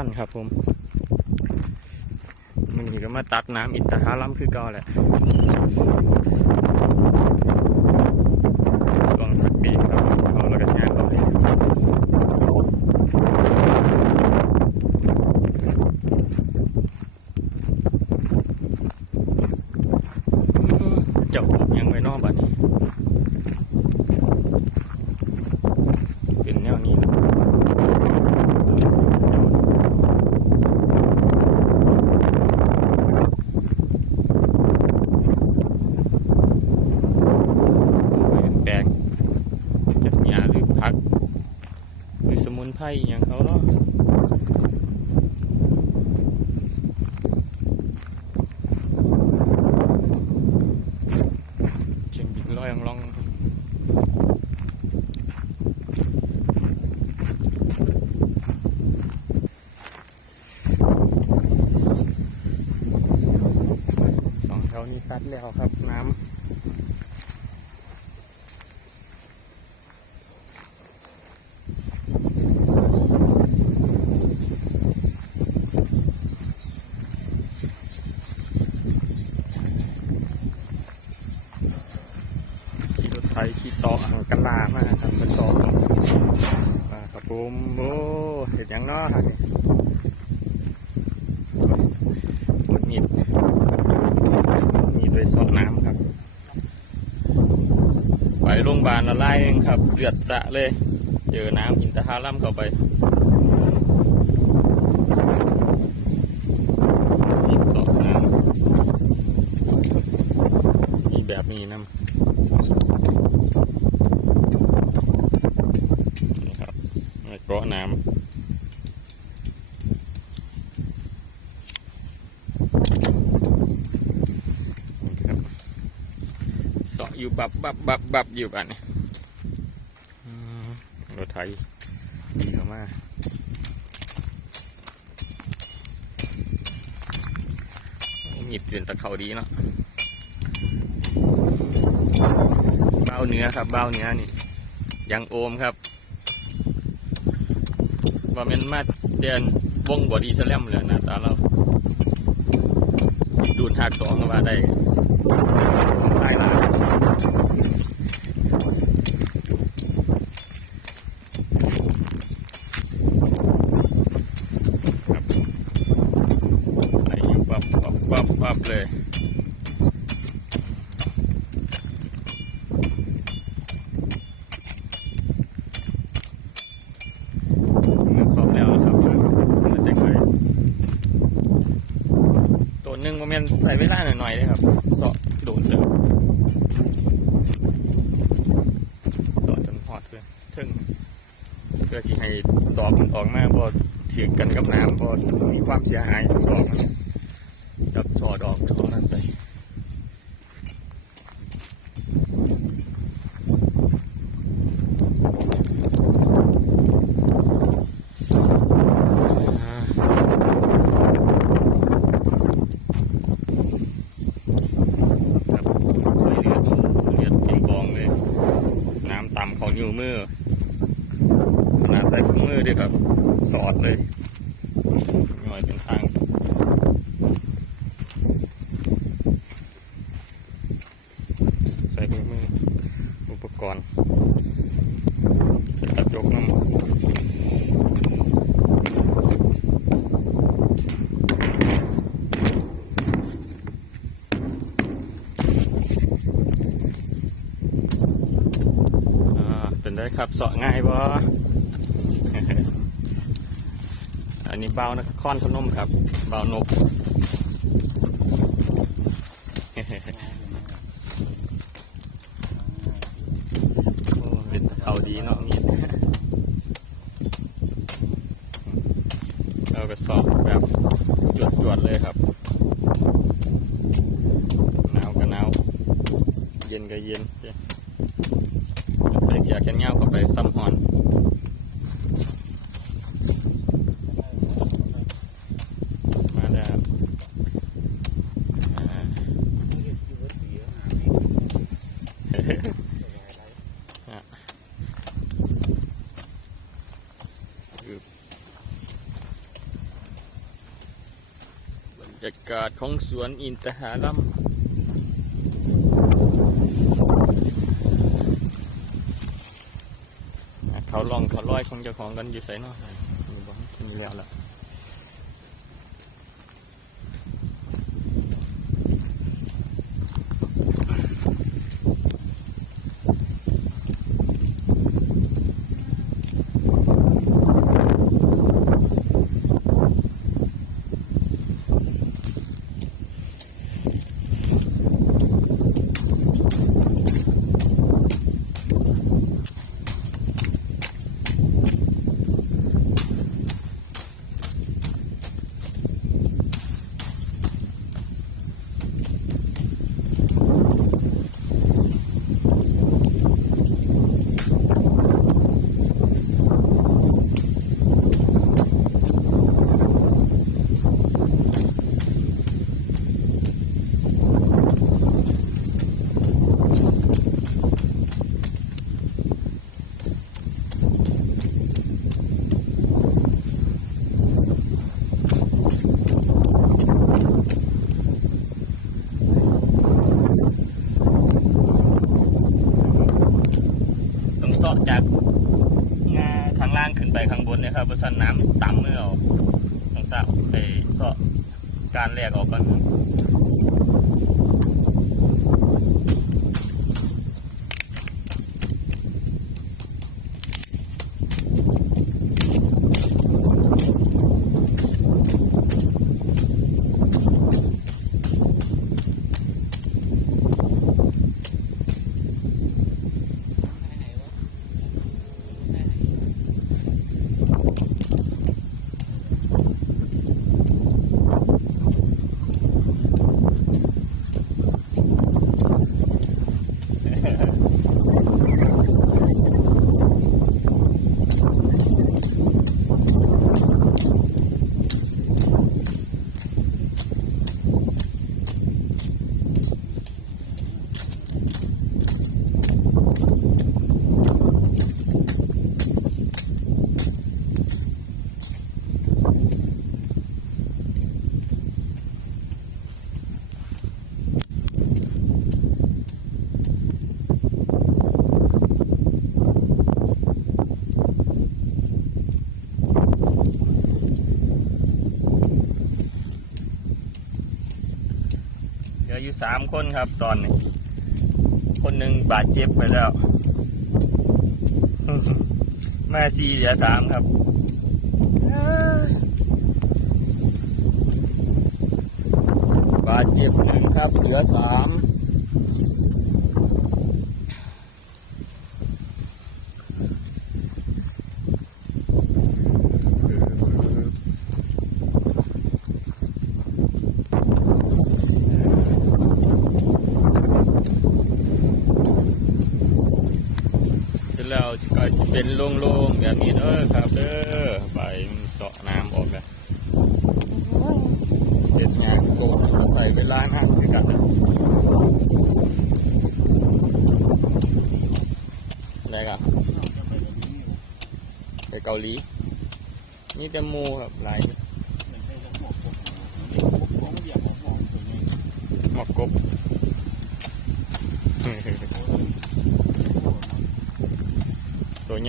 ลันครับผมมันก็มาตัดน้ำอินทผลัมคือเก่าแหละช่วงสักปีครับเขาแล้วก็งานเขาเลยอืมเจ้าปลูกหยังไว้นอกบ้านนี้ เป็นแนวนี้นะแปลงจาก หญ้าหรือผัก หรือสมุนไพรอย่างเขาเนาะเชียงบินลอยองลองสองแถวนี้ตัดแล้วครับน้ำขี่รถไถขี่ต่อหางกันลามาครับมาต่อมาครับ ผมโอ้เห็นยังเนาะครับนี่ปวดมีดมีโดยสาะน้ำครับ ไปโรงพยาบาลละลายเองครับเลือดสะเลย เจอน้ำอินทผลัมเข้าไปมีเสาะน้ำมีแบบนี้น้ำนี่ครับ แล้วก็น้ำสาะอยู่บับบับบับบับอยู่กันนี่รถไถดีเข้ามาโอ้มีดเปลี่ยนตะเขาดีเนาะเบ้าเนื้อครับเบ้าเนื้อนี่ยังโอมครับ ว่ามันมาเตียนวงบอดีสแลมเลยหน้าตาเราดูนหักสองก็ว่าได้หลายล้านครับไอ้ปับปับปับปับเลยเงินสอบแล้วนะครับมันจะเคย ตัวห นึ่งโมเมนใส่เวลาหน่อยๆเลยครับเสอดโดนเติมเสอดจนหอดเพื่อนถึงเพื่อที่ให้ตอกมันออกมาพอถือกันกับน้ำพอมีความเสียหายตองดอกมันจับช่อดอกช่อนั้นไปอ่า ครับไหลเลือดเลือดเป็นกองเลย น้ำต่ำเขานิ้วมือขนาดใส่ถุงมือด้วยครับ สอดเลยย่อยเป็นทางใส่ถุงมืออุปกรณ์ตัดยกน้ำอ่าเป็นได้ครับเสาะง่ายบ่ อั นนี้เบานะค้อนขนมครับเบานก โอ้เป็นเขาดีเนาะมีด เราก็สอบแบบจวดๆเลยครับ หนาวก็หนาว เย็นก็เย็น ใส่เสียแขนยาวเข้าไปซ้ำหอน มาแล้วอ่าอะอึบ รยากาศของสวนอินทหาลัมเขาลองเขาลอยของเจ้าของกันอยู่ใส่เนาะนี่บอกให้กินแล้วล่ะ จากงาข้างล่างขึ้นไปข้างบนเนี่ยครับเพราะฉะนั้นน้ำต่ำเมื่อออกต้องเสาะไปเสาะการแรกออกก่อน อยู่สามคนครับตอนนี้ คนหนึ่งบาดเจ็บไปแล้ว มาสี่เหลือสามครับบาดเจ็บหนึ่งครับ เหลือสาม ร็จแล้วก็จะเป็นโล่งๆแบบนี้เด้อครับเด้อไปมันเจาะน้ำออกแล้วเด็ดงานโกนใส่เวลาหักด้วยกันนะอะไรกันไปเกาหลีนี่แต่มูครับหลายหมอกกบ ตัวใ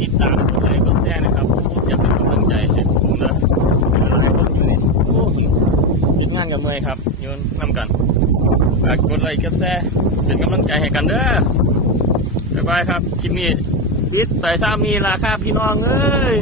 ติบเลยเด้นะครับฝาติดตามกดไลค์กดแชร์นะครับผมจะเป็นกำลังใจให้ผมนะหลายคนอยู่นี่โอ้ยติดงานกับเมย์ครับโยนนำกันฝากกดไลค์กดแชร์เป็นกำลังใจให้กันเด้อบ๊ายบายครับคลิปนี้ปิดไปซ้ำมีราคาพี่น้องเอ้ย